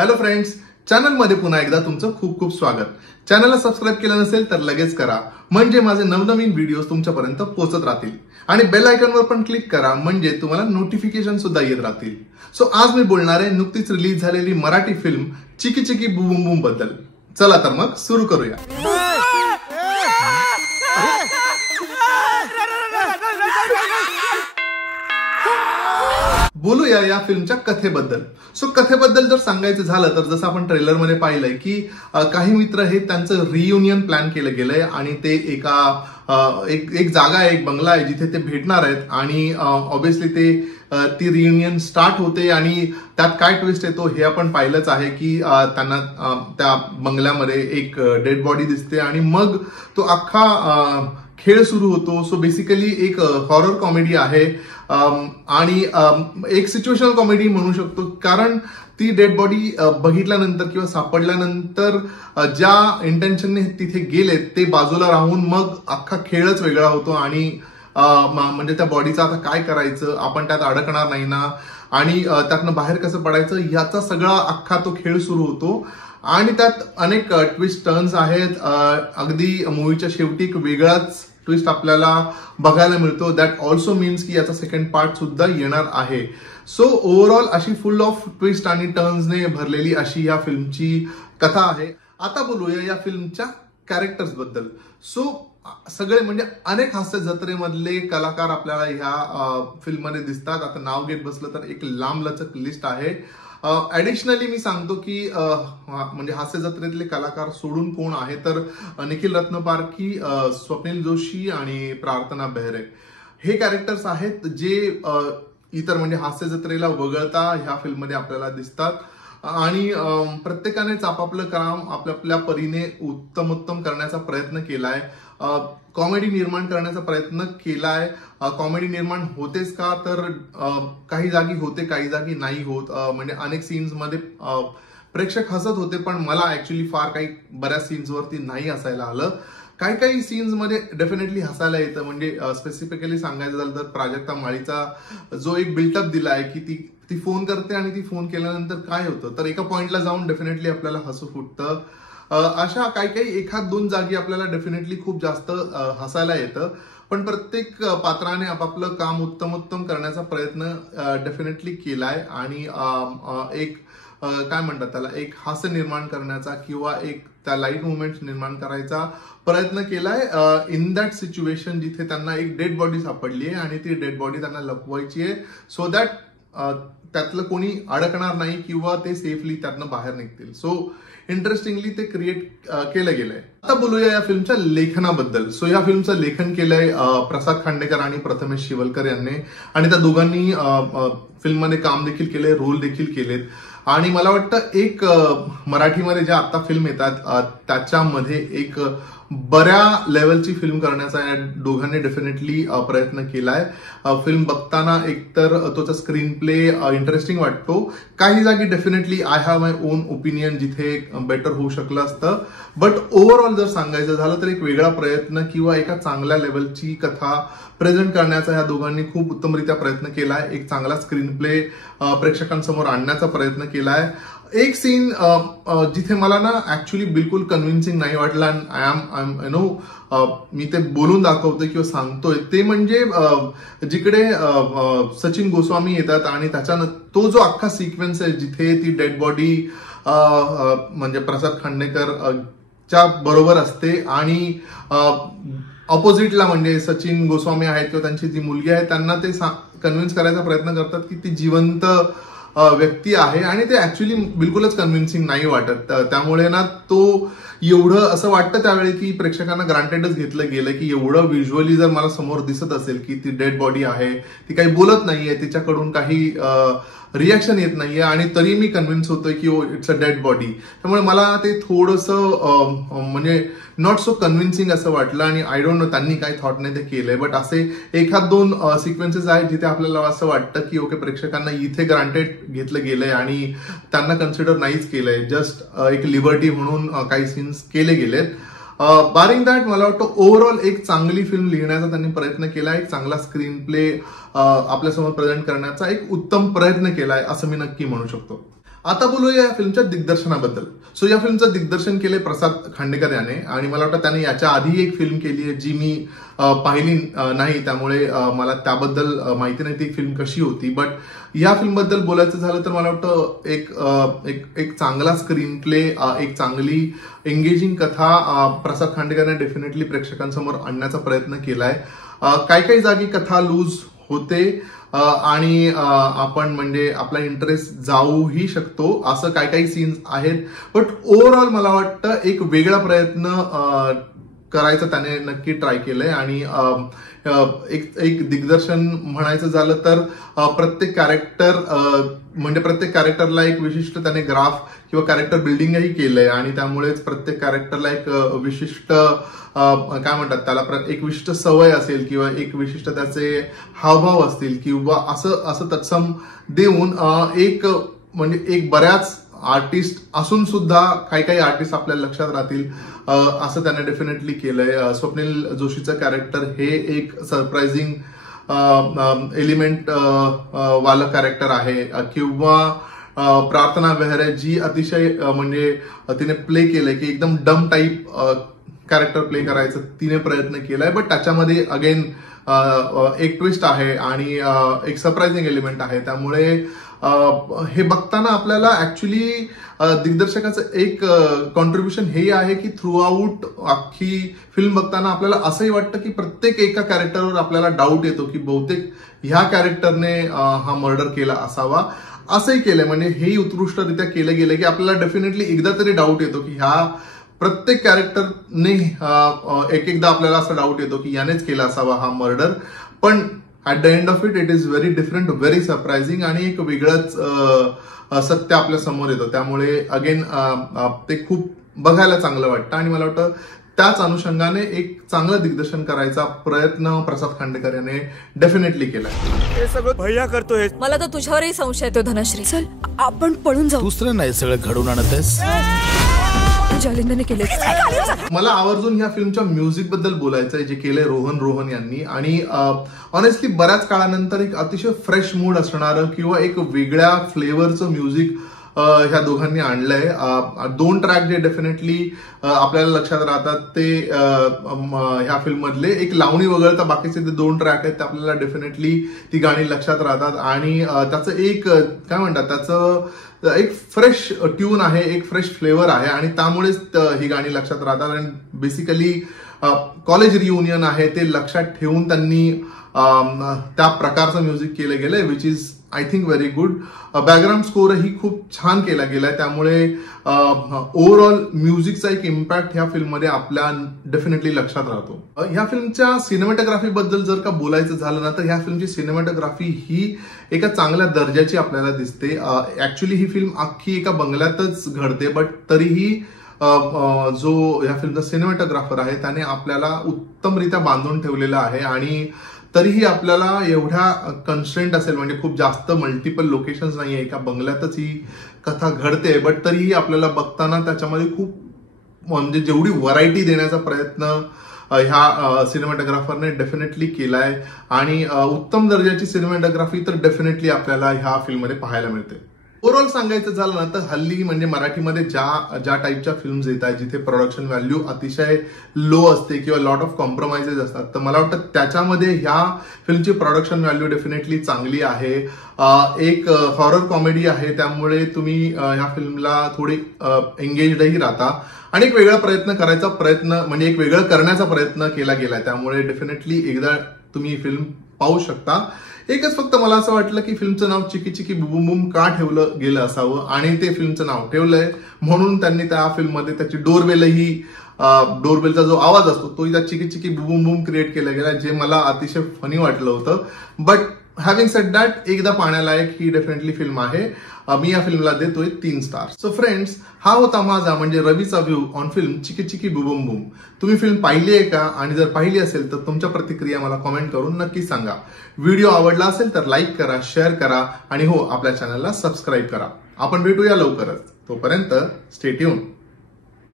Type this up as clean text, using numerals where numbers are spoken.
Hello friends, चॅनलमध्ये पुन्हा एकदा तुमचं खूप खूप स्वागत. चॅनलला सबस्क्राईब केलं नसेल तर लगेच करा, म्हणजे माझे नवनवीन व्हिडिओज तुमच्यापर्यंत पोहोचत राहतील. आणि बेल आयकॉनवर पण क्लिक करा, म्हणजे तुम्हाला नोटिफिकेशन सुद्धा येत राहतील. सो आज मी बोलणार आहे नुकतीच रिलीज झालेली मराठी फिल्म चिकी चिकी बूम बूम बद्दल. चला तर मग सुरू करूया. बोलूया या फिल्मच्या कथेबद्दल. सो कथेबद्दल जर सांगायचं झालं तर जसं आपण ट्रेलरमध्ये पाहिलंय की काही मित्र हे त्यांचं रियुनियन प्लॅन केलं गेलंय आणि ते एक जागा आहे, एक बंगला आहे जिथे ते भेटणार आहेत. आणि ऑब्व्हियसली ती रियुनियन स्टार्ट होते आणि त्यात काय ट्विस्ट येतो हे आपण पाहिलंच आहे की त्यांना त्या बंगल्यामध्ये एक डेड बॉडी दिसते आणि मग तो अख्खा खेळ सुरू होतो. सो बेसिकली एक हॉरर कॉमेडी आहे आणि एक सिच्युएशनल कॉमेडी म्हणू शकतो, कारण ती डेड बॉडी बघितल्यानंतर किंवा सापडल्यानंतर ज्या इंटेन्शनने तिथे गेले ते बाजूला राहून मग अख्खा खेळच वेगळा होतो. आणि म्हणजे त्या बॉडीचं आता काय करायचं, आपण त्यात अडकणार नाही ना, आणि त्यातनं बाहेर कसं पडायचं, याचा सगळा अख्खा तो खेळ सुरू होतो. आणि त्यात अनेक ट्विस्ट टर्न्स आहेत. अगदी मूवीच्या शेवटी एक वेगळाच ट्विस्ट आपल्याला बघायला मिळतो. दॅट ऑल्सो मीन्स की याचा सेकंड पार्ट सुद्धा येणार आहे. सो ओव्हरऑल अशी फुल ऑफ ट्विस्ट आणि टर्न्सने भरलेली अशी या फिल्मची कथा आहे. आता बोलूया या फिल्मच्या कॅरेक्टर्स बद्दल. सो सगळे म्हणजे अनेक हास्य जत्रेमधले कलाकार आपल्याला ह्या फिल्ममध्ये दिसतात. आता नाव घेत बसलं तर एक लांबलचक लिस्ट आहे. ऍडिशनली मी सांगतो की म्हणजे हास्य जत्रेतले कलाकार सोडून कोण आहे तर निखिल रत्नपारखी, स्वप्नील जोशी आणि प्रार्थना बेहरे हे कॅरेक्टर्स आहेत जे इतर म्हणजे हास्य जत्रेला वगळता ह्या फिल्ममध्ये आपल्याला दिसतात. आणि प्रत्येकानेच आपापलं काम आपल्या परीने उत्तमोत्तम करण्याचा प्रयत्न केलाय. कॉमेडी निर्माण करण्याचा प्रयत्न केलाय. कॉमेडी निर्माण होतेच का तर काही जागी होते, काही जागी नाही होत. म्हणजे अनेक सीन्स मध्ये प्रेक्षक हसत होते, पण मला ऍक्च्युली बऱ्याच सीन्सवरती नाही हसायला आलं. काही सीन्स मध्ये डेफिनेटली हसायला येतं. म्हणजे स्पेसिफिकली सांगायचं झालं तर प्राजक्ता माळीचा जो एक बिल्टअप दिलाय की ती फोन करते आणि ती फोन केल्यानंतर काय होतं तर एका पॉइंटला जाऊन डेफिनेटली आपल्याला हसू फुटतं. अशा काही एखाद दोन जागी आपल्याला डेफिनेटली खूप जास्त हसायला येतं. पण प्रत्येक पात्राने आपापलं काम उत्तमोत्तम करण्याचा प्रयत्न डेफिनेटली केलाय. आणि एक काय म्हणतात त्याला, एक हास्य निर्माण करण्याचा किंवा एक त्या लाईट मुवमेंट निर्माण करायचा प्रयत्न केलाय इन दॅट सिच्युएशन जिथे त्यांना एक डेड बॉडी सापडली आहे आणि ती डेड बॉडी त्यांना लपवायची आहे, सो दॅट त्यातलं कोणी अडकणार नाही किंवा ते सेफली त्यातनं बाहेर निघतील. सो इंटरेस्टिंगली ते क्रिएट केलं गेलंय. आता बोलूया या फिल्मच्या लेखनाबद्दल. सो या फिल्मचं लेखन केलंय प्रसाद खांडेकर आणि प्रथमेश शिवलकर यांनी, आणि त्या दोघांनी फिल्ममध्ये काम देखील केलंय, रोल देखील केलेत. आणि मला वाटतं एक मराठीमध्ये ज्या आता फिल्म येतात त्याच्यामध्ये एक बऱ्या लेवलची फिल्म करण्याचा या दोघांनी डेफिनेटली प्रयत्न केलाय. फिल्म बघताना एकतर तोचा स्क्रीन प्ले इंटरेस्टिंग वाटतो. काही जागी definitely I have my on opinion जिथे बेटर होऊ शकलं असतं. बट ओव्हरऑल जर सांगायचं झालं तर एक वेगळा प्रयत्न किंवा एका चांगल्या लेवलची कथा प्रेझेंट करण्याचा ह्या दोघांनी खूप उत्तमरित्या प्रयत्न केलाय. एक चांगला स्क्रीन प्ले प्रेक्षकांसमोर आणण्याचा प्रयत्न केलाय. एक सीन जिथे मला ना ऍक्च्युली बिलकुल कन्व्हिन्सिंग नाही वाटला, मी ते बोलून दाखवतोय किंवा सांगतोय, ते म्हणजे जिकडे सचिन गोस्वामी येतात आणि त्याच्यानंतर तो जो अख्खा सिक्वेन्स आहे जिथे ती डेड बॉडी म्हणजे प्रसाद खांडेकर च्या बरोबर असते आणि ऑपोजिटला म्हणजे सचिन गोस्वामी आहेत किंवा त्यांची जी मुलगी आहे त्यांना ते कन्व्हिन्स करायचा प्रयत्न करतात की ती जिवंत व्यक्ती आहे, आणि ते ऍक्च्युली बिलकुलच कन्व्हिन्सिंग नाही वाटत. त्यामुळे ना तो एवढं असं वाटतं त्यावेळी की प्रेक्षकांना ग्रांटेडच घेतलं गेलं की एवढं व्हिज्युअली जर मला समोर दिसत असेल की ती डेड बॉडी आहे, ती काही बोलत नाहीये, तिच्याकडून काही रिॲक्शन येत नाहीये, आणि तरी मी कन्व्हिन्स होतोय की इट्स अ डेड बॉडी. त्यामुळे मला ते थोडंसं म्हणजे नॉट सो कन्व्हिन्सिंग असं वाटलं. आणि आय डोंट नो त्यांनी काही थॉटने ते केलंय, बट असे एखाद दोन सिक्वेन्सेस आहेत जिथे आपल्याला असं वाटतं की ओके प्रेक्षकांना इथे ग्रांटेड घेतलं गेलंय आणि त्यांना कन्सिडर नाहीच केलंय, जस्ट एक लिबर्टी म्हणून काही सीन्स केले गेलेत. बारिंग दॅट मला वाटतं ओव्हरऑल एक चांगली फिल्म लिहिण्याचा त्यांनी प्रयत्न केला, एक चांगला स्क्रीन प्ले आपल्यासमोर प्रेझेंट करण्याचा एक उत्तम प्रयत्न केलाय असं मी नक्की म्हणू शकतो. आता बोलूया या फिल्मच्या दिग्दर्शनाबद्दल. सो या फिल्मचं दिग्दर्शन केले प्रसाद खांडेकर याने, आणि मला वाटतं त्याने याच्या आधी एक फिल्म केली आहे जी मी पाहिली नाही, त्यामुळे मला त्याबद्दल माहिती नाही ती फिल्म कशी होती. बट या फिल्मबद्दल बोलायचं झालं तर मला वाटतं एक चांगला स्क्रीन प्ले, एक चांगली एंगेजिंग कथा प्रसाद खांडेकरने डेफिनेटली प्रेक्षकांसमोर आणण्याचा प्रयत्न केलाय. काही जागी कथा लूज होते आणि आपण म्हणजे आपला इंटरेस्ट जाऊही शकतो, असं काही सीन्स आहेत. बट ओव्हरऑल मला वाटतं एक वेगळा प्रयत्न करायचं त्याने नक्की ट्राय केलंय. आणि एक दिग्दर्शन म्हणायचं झालं तर प्रत्येक कॅरेक्टरला एक विशिष्ट त्याने ग्राफ किंवा कॅरेक्टर बिल्डिंगही केलंय, आणि त्यामुळेच प्रत्येक कॅरेक्टरला एक विशिष्ट काय म्हणतात त्याला एक विशिष्ट सवय असेल किंवा एक विशिष्ट त्याचे हावभाव असतील किंवा असं तत्सम देऊन एक बऱ्याच आर्टिस्ट असून सुद्धा काही आर्टिस्ट आपल्याला लक्षात राहतील असं त्याने डेफिनेटली केलंय. स्वप्नील जोशीचं कॅरेक्टर हे एक सरप्राइझिंग एलिमेंट वालं कॅरेक्टर आहे, किंवा प्रार्थना बेहरे जी अतिशय म्हणजे तिने प्ले केलंय की एकदम डम टाईप कॅरेक्टर प्ले करायचं तिने प्रयत्न केलाय. बट त्याच्यामध्ये अगेन एक ट्विस्ट आहे आणि एक सरप्राइझिंग एलिमेंट आहे. त्यामुळे हे बघताना आपल्याला ऍक्च्युली दिग्दर्शकाचं एक कॉन्ट्रीब्युशन हे आहे की थ्रू आउट अख्खी फिल्म बघताना आपल्याला असंही वाटतं की प्रत्येक एका कॅरेक्टरवर आपल्याला डाऊट येतो की बहुतेक ह्या कॅरेक्टरने हा मर्डर केला असावा. असंही केलंय, म्हणजे हेही उत्कृष्टरित्या केलं गेलं की आपल्याला डेफिनेटली एकदा तरी डाऊट येतो की ह्या प्रत्येक कॅरेक्टरने एकदा आपल्याला असं डाऊट येतो की यानेच केला असावा हा मर्डर. पण at the end of it is very different, very surprising, आणि एक वेगळंच सत्य आपल्या समोर येतं. त्यामुळे अगेन ते खूप बघायला चांगलं वाटतं, आणि मला वाटतं त्याच अनुषंगाने एक चांगलं दिग्दर्शन करायचा प्रयत्न प्रसाद खांडेकर याने डेफिनेटली केलाय. हे सगळं भैया करतोय. मला तर तुझ्यावरही संशय येतो धनश्री. चल आपण पळून जाऊ. दुसरं नाही सगळं घडून आणतेस. जालिंदरने केले. मला आवर्जून ह्या फिल्मच्या म्युझिक बद्दल बोलायचं आहे, जे केलंय रोहन यांनी. आणि ऑनेस्टली बऱ्याच काळानंतर एक अतिशय फ्रेश मूड असणारं किंवा एक वेगळ्या फ्लेवरचं म्युझिक ह्या दोघांनी आणलंय. 2 ट्रॅक जे डेफिनेटली आपल्याला लक्षात राहतात ते ह्या फिल्म मधले, एक लावणी वगळता बाकीचे ते 2 ट्रॅक आहेत ते आपल्याला डेफिनेटली ती गाणी लक्षात राहतात. आणि त्याचं एक काय म्हणतात त्याचं एक फ्रेश ट्यून आहे, एक फ्रेश फ्लेवर आहे, आणि त्यामुळेच ही गाणी लक्षात राहतात. आणि बेसिकली कॉलेज रियुनियन आहे ते लक्षात ठेवून त्यांनी त्या प्रकारचं म्युझिक केलं गेलंय, which is I think very good. Background स्कोरही खूप छान केला गेलाय. त्यामुळे ओव्हरऑल म्युझिकचा एक इम्पॅक्ट ह्या फिल्ममध्ये आपल्या डेफिनेटली लक्षात राहतो. ह्या फिल्मच्या सिनेमॅटोग्राफी बद्दल जर का बोलायचं झालं ना तर ह्या फिल्मची सिनेमॅटोग्राफी ही एका चांगल्या दर्जाची आपल्याला दिसते. ऍक्च्युली ही फिल्म अख्खी एका बंगल्यातच घडते, बट तरीही जो ह्या फिल्मचा सिनेमॅटोग्राफर आहे त्याने आपल्याला उत्तमरित्या बांधून ठेवलेला आहे. आणि तरीही आपल्याला एवढ्या कन्स्ट्रेंट असेल, म्हणजे खूप जास्त मल्टिपल लोकेशन्स नाहीये, एका बंगल्यातच ही कथा घडते, बट तरीही आपल्याला बघताना त्याच्यामध्ये खूप म्हणजे जेवढी व्हरायटी देण्याचा प्रयत्न ह्या सिनेमॅटोग्राफरने डेफिनेटली केलाय. आणि उत्तम दर्जाची सिनेमॅटोग्राफी तर डेफिनेटली आपल्याला ह्या फिल्ममध्ये पाहायला मिळते. ओव्हरऑल सांगायचं झालं ना तर हल्ली म्हणजे मराठीमध्ये ज्या टाईपच्या फिल्म्स येतात जिथे प्रोडक्शन व्हॅल्यू अतिशय लो असते किंवा लॉट ऑफ कॉम्प्रोमाइजेस असतात, तर मला वाटतं त्याच्यामध्ये ह्या फिल्मची प्रोडक्शन व्हॅल्यू डेफिनेटली चांगली आहे. एक हॉरर कॉमेडी आहे, त्यामुळे तुम्ही ह्या फिल्मला थोडी एंगेजडही राहता, आणि एक वेगळा प्रयत्न म्हणजे एक वेगळं करण्याचा प्रयत्न केला गेलाय. त्यामुळे डेफिनेटली एकदा तुम्ही ही फिल्म पाहू शकता. एकच फक्त मला असं वाटलं की फिल्मचं नाव चिकी चिकी बुबुम बुम का ठेवलं गेलं असावं, आणि ते फिल्मचं नाव ठेवलंय म्हणून त्यांनी त्या फिल्ममध्ये त्याची डोरबेलचा जो आवाज असतो तोही त्या चिकी चिकी बुबुम बुम क्रिएट केला गेला, जे मला अतिशय फनी वाटलं होतं. बट हॅव्हिंग सेड दॅट एकदा पाहण्यालायक ही डेफिनेटली फिल्म आहे. मी या फिल्मला देतोय 3 स्टार्स. सो फ्रेंड्स, हा होता माझा म्हणजे रवीचा व्ह्यू ऑन फिल्म चिकी चिकी बुबुम बुम. तुम्ही फिल्म पाहिली आहे का, आणि जर पाहिली असेल तर तुमच्या प्रतिक्रिया मला कॉमेंट करून नक्की सांगा. व्हिडिओ आवडला असेल तर लाईक करा, शेअर करा, आणि हो, आपल्या चॅनलला सबस्क्राईब करा. आपण भेटूया लवकरच. तोपर्यंत स्टे ट्यून.